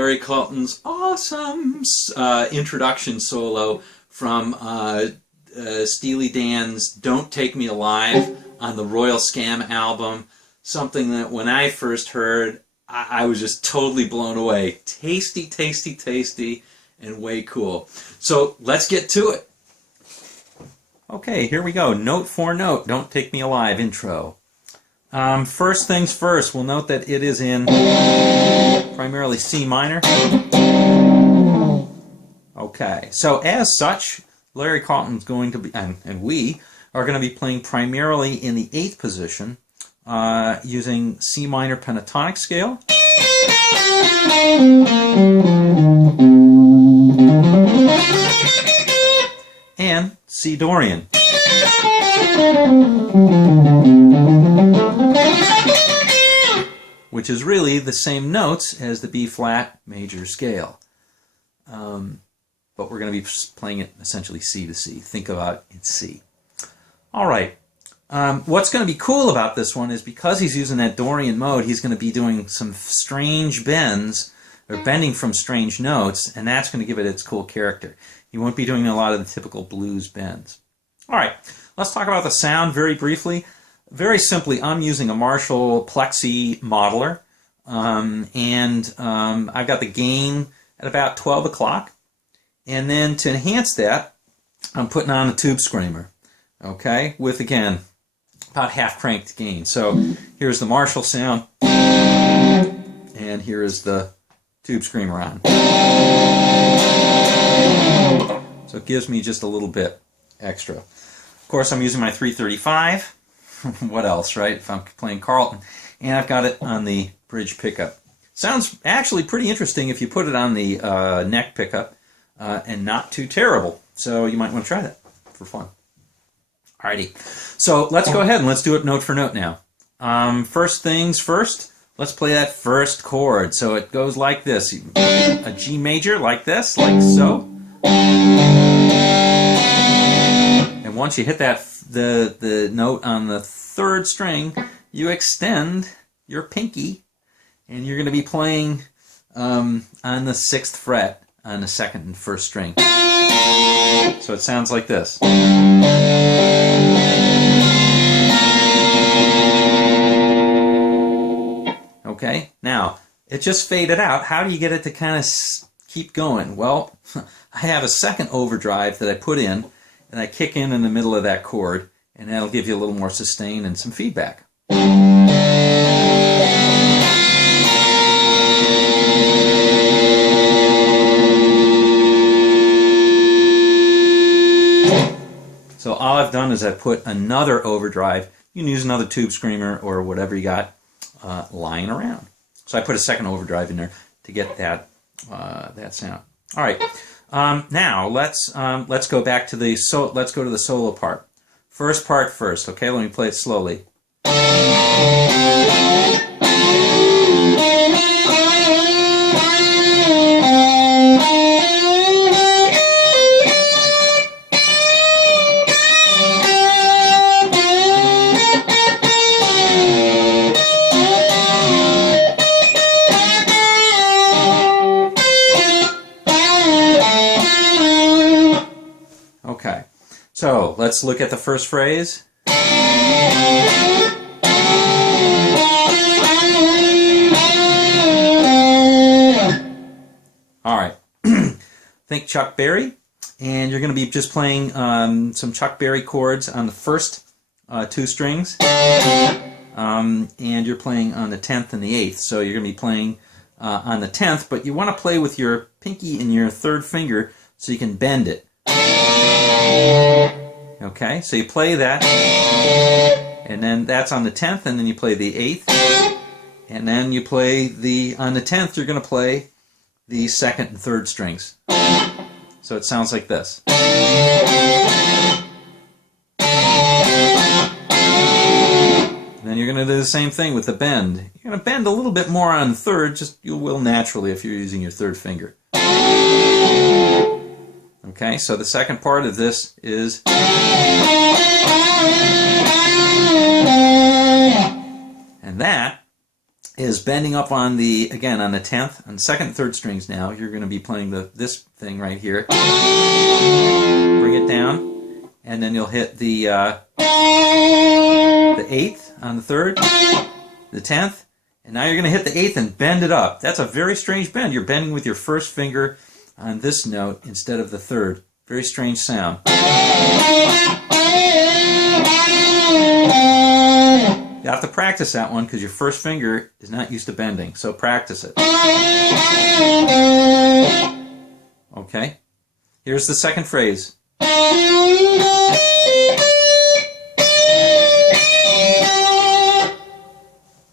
Larry Carlton's awesome introduction solo from Steely Dan's Don't Take Me Alive on the Royal Scam album. Something that when I first heard, I was just totally blown away. Tasty, tasty, tasty, and way cool. So let's get to it. Okay, here we go. Note for note, Don't Take Me Alive intro. First things first, we'll note that it is in primarily C minor. Okay, so as such, Larry Carlton's going to be, and we are going to be playing primarily in the 8th position using C minor pentatonic scale. And C Dorian. Which is really the same notes as the B flat major scale. But we're going to be playing it essentially C to C. Think about it C. All right. What's going to be cool about this one is because he's using that Dorian mode, he's going to be doing some strange bends, or bending from strange notes, and that's going to give it its cool character. He won't be doing a lot of the typical blues bends. All right. Let's talk about the sound very briefly. Very simply, I'm using a Marshall Plexi modeler, and I've got the gain at about 12 o'clock. And then to enhance that, I'm putting on a tube screamer, okay, with, again, about half-cranked gain. So here's the Marshall sound, and here is the tube screamer on. So it gives me just a little bit extra. Of course, I'm using my 335. What else, right? If I'm playing Carlton. And I've got it on the bridge pickup. Sounds actually pretty interesting if you put it on the neck pickup, and not too terrible. So you might want to try that for fun. Alrighty. So let's go ahead and let's do it note for note now. First things first, let's play that first chord. So it goes like this. A G major like this, like so. And once you hit that the note on the 3rd string, you extend your pinky, and you're going to be playing on the 6th fret on the 2nd and 1st string. So it sounds like this. Okay, now it just faded out. How do you get it to kind of keep going? Well, I have a second overdrive that I put in, and I kick in the middle of that chord, and that'll give you a little more sustain and some feedback. So all I've done is I put another overdrive. You can use another tube screamer or whatever you got lying around. So I put a second overdrive in there to get that that sound. All right. Now let's go back to the let's go to the solo part. First part first. Okay, let me play it slowly. Okay, so let's look at the first phrase. All right, think Chuck Berry, and you're going to be just playing some Chuck Berry chords on the first two strings, and you're playing on the 10th and the 8th. So you're going to be playing on the 10th, but you want to play with your pinky and your third finger so you can bend it. Okay, so you play that, and then that's on the 10th, and then you play the 8th, and then you play on the 10th, you're going to play the 2nd and 3rd strings. So it sounds like this. And then you're going to do the same thing with the bend. You're going to bend a little bit more on the 3rd, just you will naturally if you're using your 3rd finger. Okay, so the second part of this is, and that is bending up on the, again, on the 10th, on the 2nd and 3rd strings now. You're going to be playing this thing right here. Bring it down, and then you'll hit the 8th on the 3rd, the 10th, and now you're going to hit the 8th and bend it up. That's a very strange bend. You're bending with your first finger on this note instead of the 3rd. Very strange sound. You have to practice that one because your first finger is not used to bending, so practice it. Okay, here's the second phrase.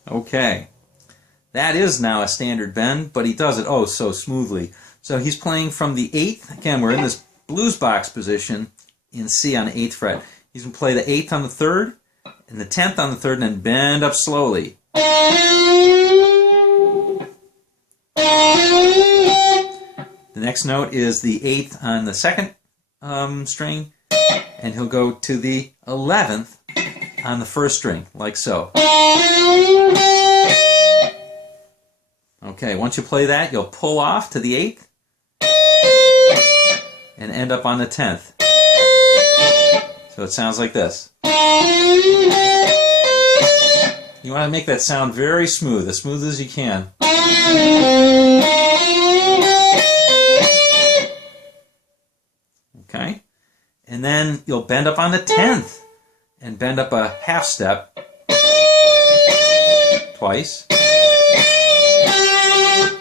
Okay, that is now a standard bend, but he does it oh so smoothly. So he's playing from the 8th, again we're in this blues box position in C on the 8th fret. He's going to play the 8th on the 3rd, and the 10th on the 3rd, and then bend up slowly. The next note is the 8th on the 2nd string, and he'll go to the 11th on the 1st string, like so. Okay, once you play that, you'll pull off to the 8th and end up on the 10th. So it sounds like this. You want to make that sound very smooth as you can. Okay? And then you'll bend up on the 10th and bend up a half step twice.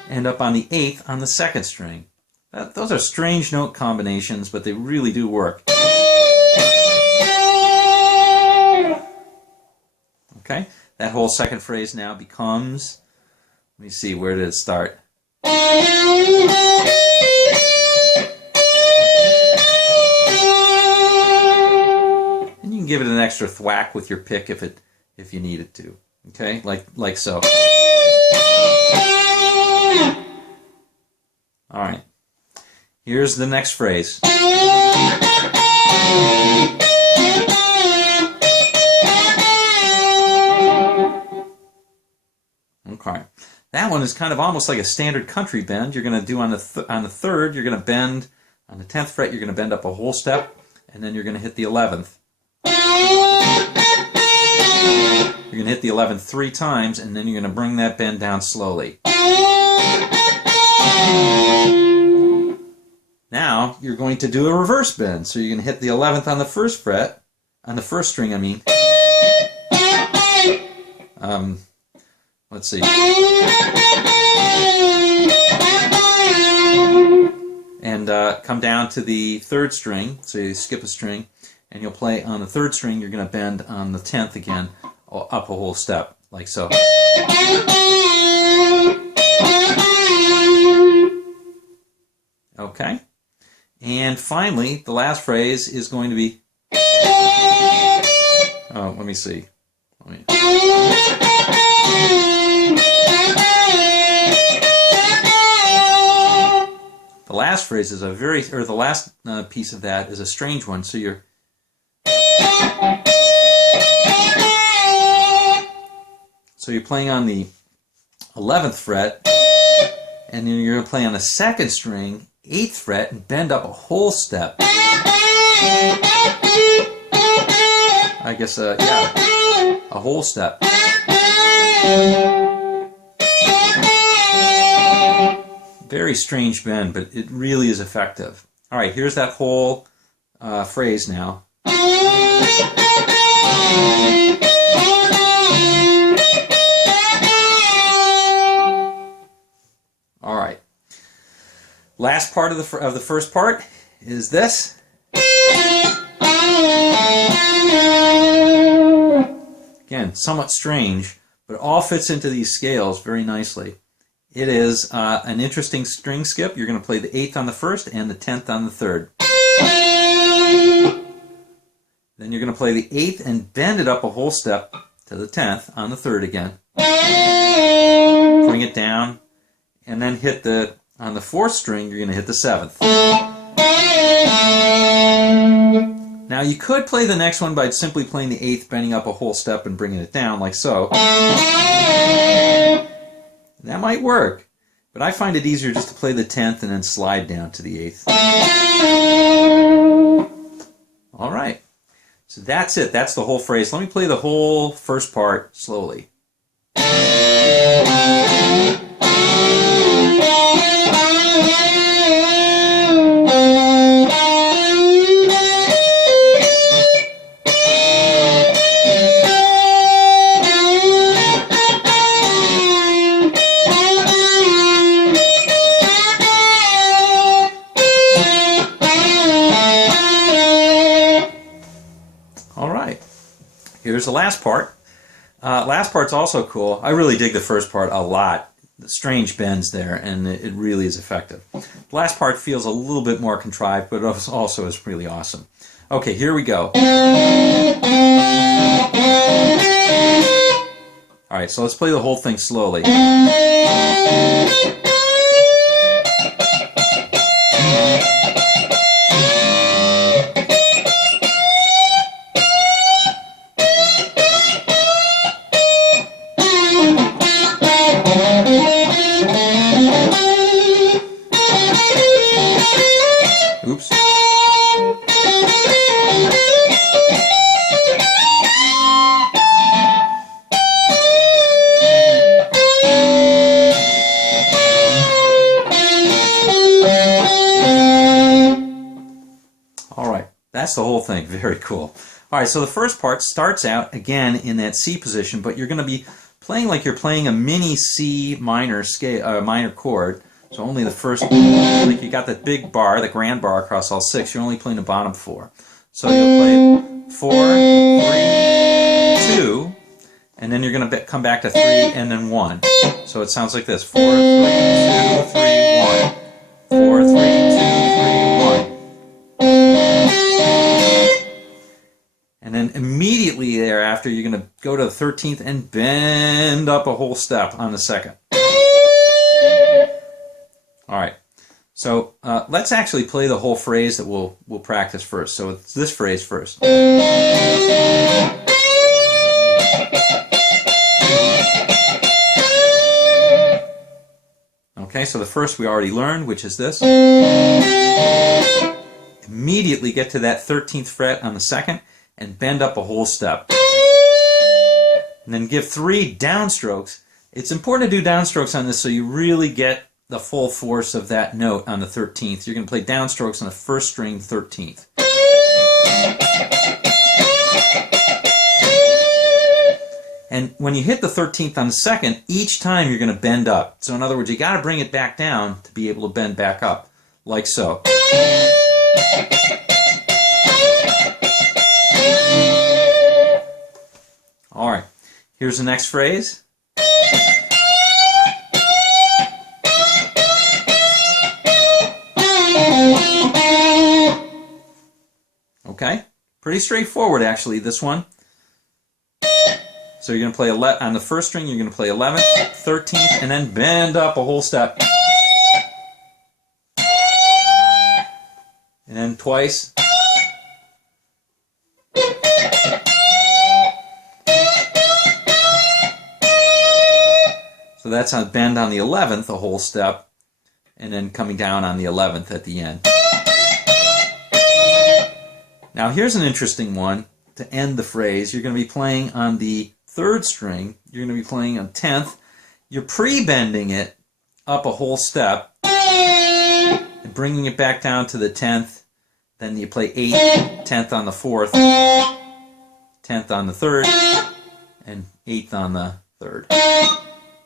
End up on the 8th on the 2nd string. Those are strange note combinations, but they really do work. Okay? That whole second phrase now becomes, let me see, where did it start? And you can give it an extra thwack with your pick if you need it to. Okay? Like so. All right. Here's the next phrase. Okay. That one is kind of almost like a standard country bend. You're going to do on the 3rd, you're going to bend on the 10th fret, you're going to bend up a whole step, and then you're going to hit the 11th. You're going to hit the 11th 3 times, and then you're going to bring that bend down slowly. Now you're going to do a reverse bend. So you're going to hit the 11th on the 1st fret, on the 1st string, I mean. Let's see. And come down to the 3rd string. So you skip a string, and you'll play on the 3rd string. You're going to bend on the 10th again, up a whole step, like so. Okay. And finally, the last phrase is going to be, oh, let me see. The last phrase is the last piece of that is a strange one. So you're playing on the 11th fret, and then you're going to play on the 2nd string, 8th fret, and bend up a whole step. I guess, yeah, a whole step. Very strange bend, but it really is effective. All right, here's that whole phrase now. All right. Last part of the first part is this. Again, somewhat strange, but it all fits into these scales very nicely. It is an interesting string skip. You're going to play the 8th on the 1st and the 10th on the 3rd. Then you're going to play the 8th and bend it up a whole step to the 10th on the 3rd again. Bring it down, and then hit on the 4th string, you're going to hit the 7th. Now you could play the next one by simply playing the 8th, bending up a whole step and bringing it down like so. That might work, but I find it easier just to play the 10th and then slide down to the 8th. All right, so that's it. That's the whole phrase. Let me play the whole first part slowly. All right, here's the last part. Last part's also cool. I really dig the first part a lot. The strange bends there, and it really is effective. The last part feels a little bit more contrived, but also is really awesome. Okay, here we go. All right, so let's play the whole thing slowly. Oops. All right, that's the whole thing. Very cool. All right, so the first part starts out again in that C position, but you're going to be playing like you're playing a mini C minor scale, minor chord. So only the first, like you got that big bar, the grand bar across all 6. You're only playing the bottom 4. So you'll play 4, 3, 2, and then you're going to come back to 3 and then 1. So it sounds like this: 4, 3, 2, 3, 1. 4, 3, 2, 3, 1. And then immediately thereafter, you're going to go to the 13th and bend up a whole step on the 2nd. All right, so let's actually play the whole phrase that we'll practice first. So it's this phrase first. Okay, so the first we already learned, which is this. Immediately get to that 13th fret on the 2nd and bend up a whole step. And then give 3 downstrokes. It's important to do downstrokes on this so you really get the full force of that note on the 13th. You're going to play downstrokes on the 1st string 13th. And when you hit the 13th on the 2nd, each time you're going to bend up. So in other words, you got to bring it back down to be able to bend back up, like so. All right, here's the next phrase. Okay, pretty straightforward actually, this one. So you're going to play on the 1st string, you're going to play 11th, 13th, and then bend up a whole step. And then twice. So that's a bend on the 11th, a whole step, and then coming down on the 11th at the end. Now here's an interesting one to end the phrase. You're going to be playing on the 3rd string. You're going to be playing on 10th. You're pre-bending it up a whole step and bringing it back down to the 10th. Then you play 8th, 10th on the 4th, 10th on the 3rd, and 8th on the 3rd.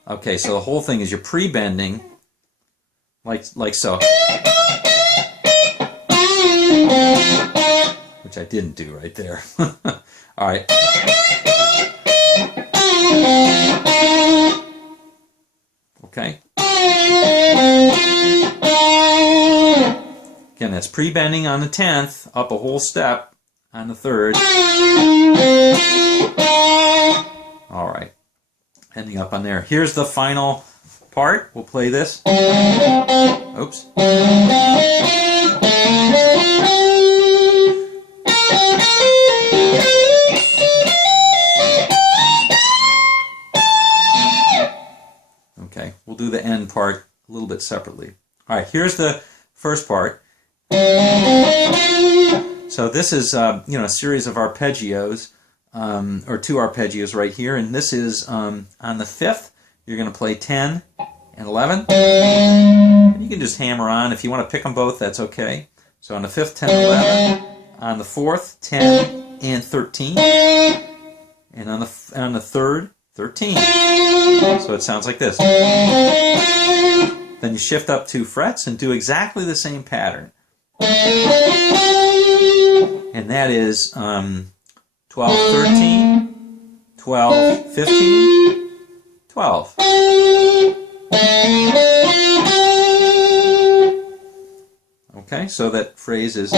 Okay, so the whole thing is you're pre-bending, like so. Which I didn't do right there. All right. Okay. Again, that's pre-bending on the 10th, up a whole step on the 3rd. All right. Ending up on there. Here's the final part. We'll play this. Oops. Okay, we'll do the end part a little bit separately. All right, here's the first part. So this is a series of arpeggios, or 2 arpeggios right here, and this is on the 5th. You're going to play 10 and 11. And you can just hammer on. If you want to pick them both, that's okay. So on the 5th, 10 and 11. On the 4th, 10 and 13. And on the 3rd, 13. So it sounds like this. Then you shift up 2 frets and do exactly the same pattern. And that is 12, 13, 12, 15, 12. Okay, so that phrase is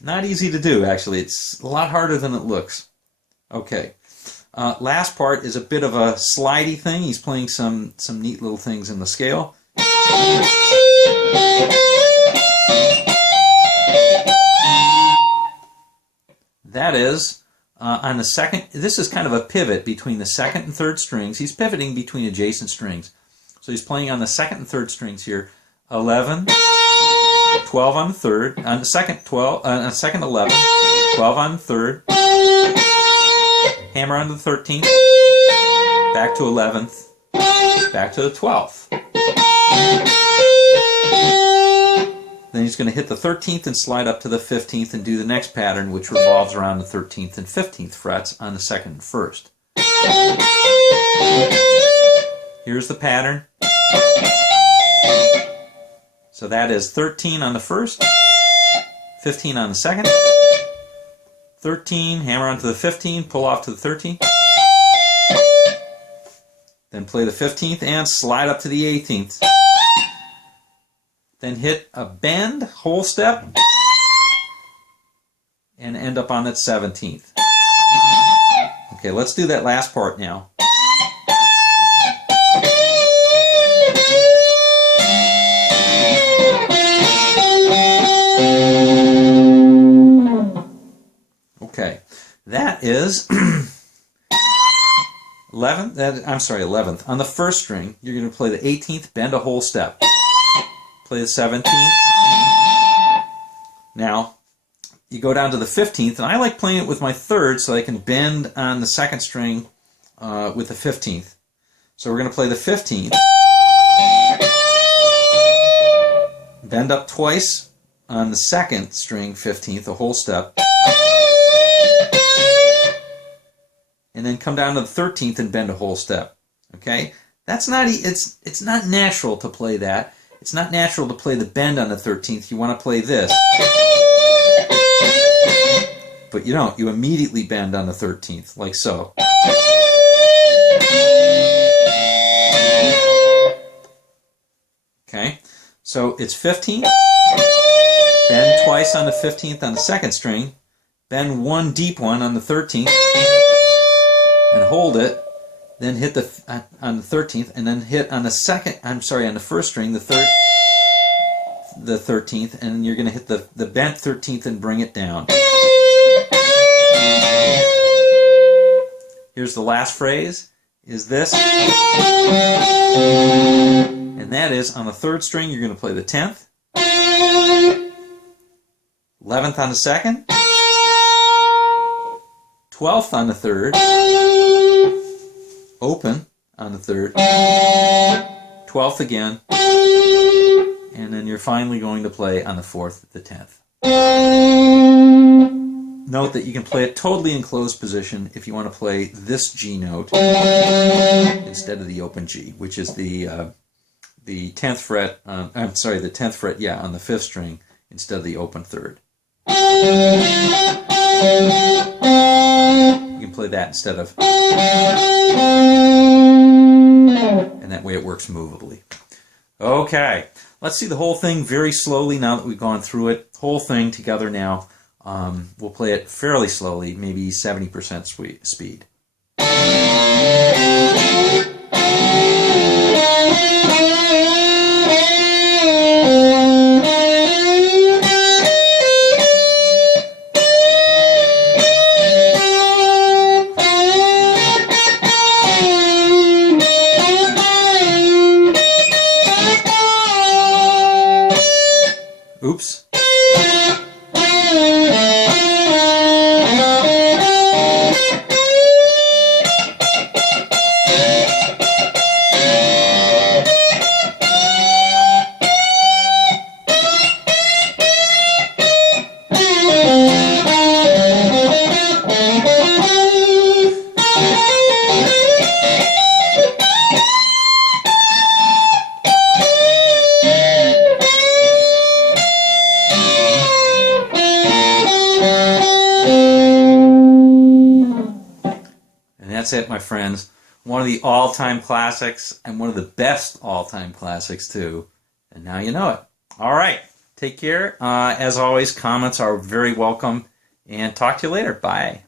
not easy to do, actually. It's a lot harder than it looks. Okay. Last part is a bit of a slidey thing. He's playing some neat little things in the scale. That is on the second. This is kind of a pivot between the 2nd and 3rd strings. He's pivoting between adjacent strings. So he's playing on the 2nd and 3rd strings here. 11, 12 on the 3rd, on the 2nd 12, on the 2nd 11, 12 on the 3rd, hammer on the 13th, back to 11th, back to the 12th. Then he's going to hit the 13th and slide up to the 15th and do the next pattern, which revolves around the 13th and 15th frets on the 2nd and 1st. Here's the pattern. So that is 13 on the 1st, 15 on the 2nd, 13, hammer onto the 15, pull off to the 13th, then play the 15th and slide up to the 18th. Then hit a bend, whole step, and end up on that 17th. Okay, let's do that last part now. Okay, that is 11th. On the 1st string, you're going to play the 18th, bend a whole step. Play the 17th. Now, you go down to the 15th, and I like playing it with my 3rd so I can bend on the 2nd string with the 15th. So we're going to play the 15th, bend up twice on the 2nd string 15th, a whole step, and then come down to the 13th and bend a whole step. Okay? That's not it's not natural to play that. It's not natural to play the bend on the 13th. You want to play this. But you don't. You immediately bend on the 13th, like so. Okay? So it's 15th. Bend twice on the 15th on the 2nd string. Bend one deep one on the 13th. And hold it. Then hit on the 13th, and then hit on the on the 1st string, the 13th, and you're going to hit the bent 13th and bring it down. Here's the last phrase, is this. And that is, on the 3rd string, you're going to play the 10th, 11th on the 2nd, 12th on the 3rd, open on the 3rd, 12th again, and then you're finally going to play on the 4th, the 10th. Note that you can play it totally in closed position if you want to play this G note instead of the open G, which is the 10th fret. I'm sorry, the 10th fret, yeah, on the 5th string instead of the open 3rd. You can play that instead of, and that way it works movably. Okay, let's see the whole thing very slowly now that we've gone through it. Whole thing together now. We'll play it fairly slowly, maybe 70% speed. Oops. That's it, my friends. One of the all-time classics, and one of the best all-time classics, too. And now you know it. All right. Take care. As always, comments are very welcome. And talk to you later. Bye.